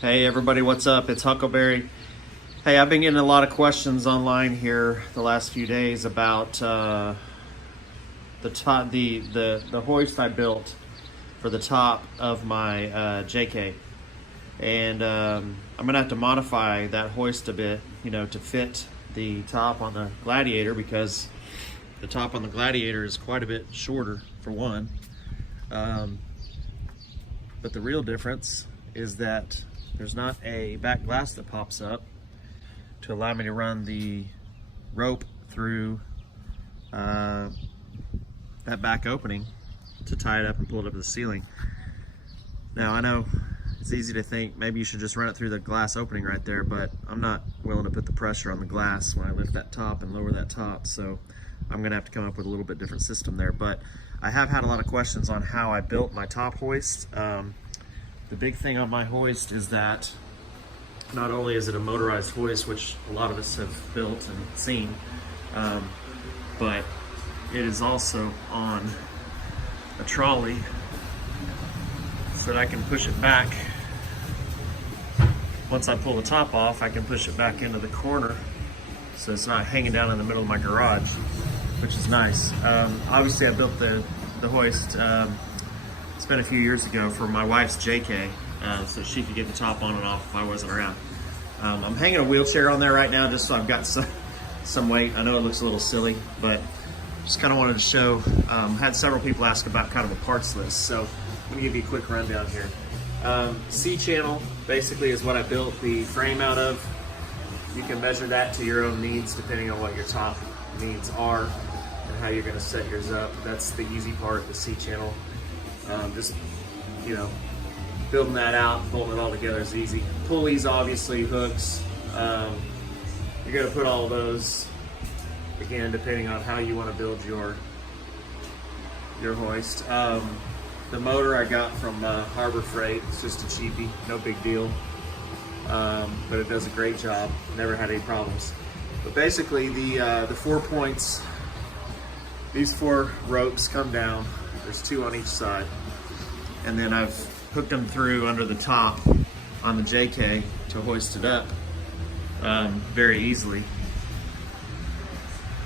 Hey everybody, what's up? It's Huckleberry. Hey, I've been getting a lot of questions online here the last few days about the hoist I built for the top of my JK, and I'm gonna have to modify that hoist a bit, to fit the top on the Gladiator, because the top on the Gladiator is quite a bit shorter for one. But the real difference is that there's not a back glass that pops up to allow me to run the rope through that back opening to tie it up and pull it up to the ceiling. Now I know it's easy to think maybe you should just run it through the glass opening right there, but I'm not willing to put the pressure on the glass when I lift that top and lower that top, so I'm gonna have to come up with a little bit different system there. But I have had a lot of questions on how I built my top hoist. The big thing on my hoist is that not only is it a motorized hoist, which a lot of us have built and seen, but it is also on a trolley so that I can push it back. Once I pull the top off, I can push it back into the corner so it's not hanging down in the middle of my garage, which is nice. Obviously I built the hoist, it's been a few years ago, for my wife's JK, so she could get the top on and off if I wasn't around. I'm hanging a wheelchair on there right now just so I've got some weight. I know it looks a little silly, but just kind of wanted to show. Had several people ask about kind of a parts list, so let me give you a quick rundown here. C-channel basically is what I built the frame out of. You can measure that to your own needs depending on what your top needs are and how you're going to set yours up. That's the easy part, the C-channel. Just, building that out, pulling it all together is easy. Pulleys, obviously, hooks. You're going to put all those, again, depending on how you want to build your hoist. The motor I got from Harbor Freight. It's just a cheapie, no big deal. But it does a great job. Never had any problems. But basically, the 4 points, these 4 ropes come down. There's 2 on each side. And then I've hooked them through under the top on the JK to hoist it up very easily.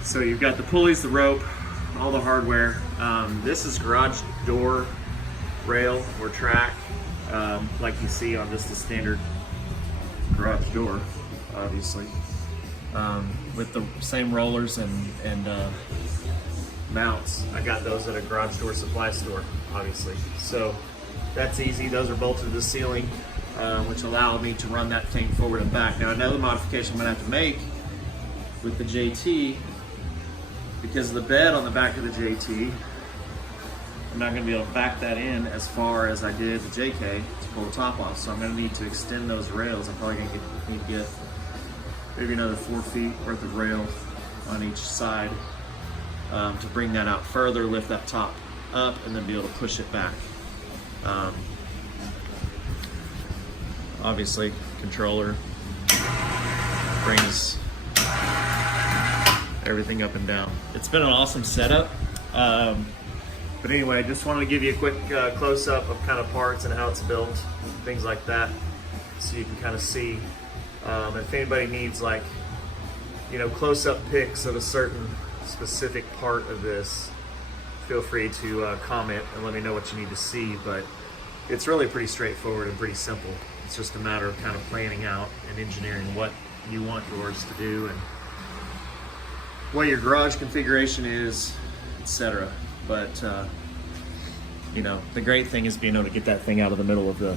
So you've got the pulleys, the rope, all the hardware. This is garage door rail or track, like you see on just a standard garage door, obviously, with the same rollers and mounts. I got those at a garage door supply store, obviously. So that's easy. Those are bolted to the ceiling, which allow me to run that thing forward and back. Now another modification I'm gonna have to make with the JT, because of the bed on the back of the JT, I'm not gonna be able to back that in as far as I did the JK to pull the top off. So I'm gonna need to extend those rails. I'm probably gonna need to get maybe another 4 feet worth of rail on each side, to bring that out further, lift that top up, and then be able to push it back. Obviously, controller brings everything up and down. It's been an awesome setup. But anyway, I just wanted to give you a quick close-up of kind of parts and how it's built, things like that, so you can kind of see. If anybody needs close-up pics of a certain specific part of this, feel free to comment and let me know what you need to see. But it's really pretty straightforward and pretty simple. It's just a matter of kind of planning out and engineering what you want yours to do and what your garage configuration is, etc. But the great thing is being able to get that thing out of the middle of the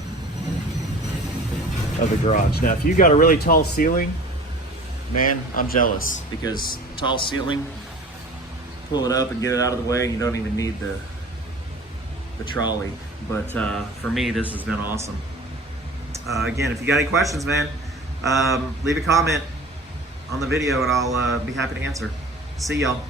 garage. Now if you got a really tall ceiling, man, I'm jealous, because tall ceiling, pull it up and get it out of the way, and you don't even need the trolley. But for me, this has been awesome. Again, if you got any questions, man, leave a comment on the video and I'll be happy to answer. See y'all.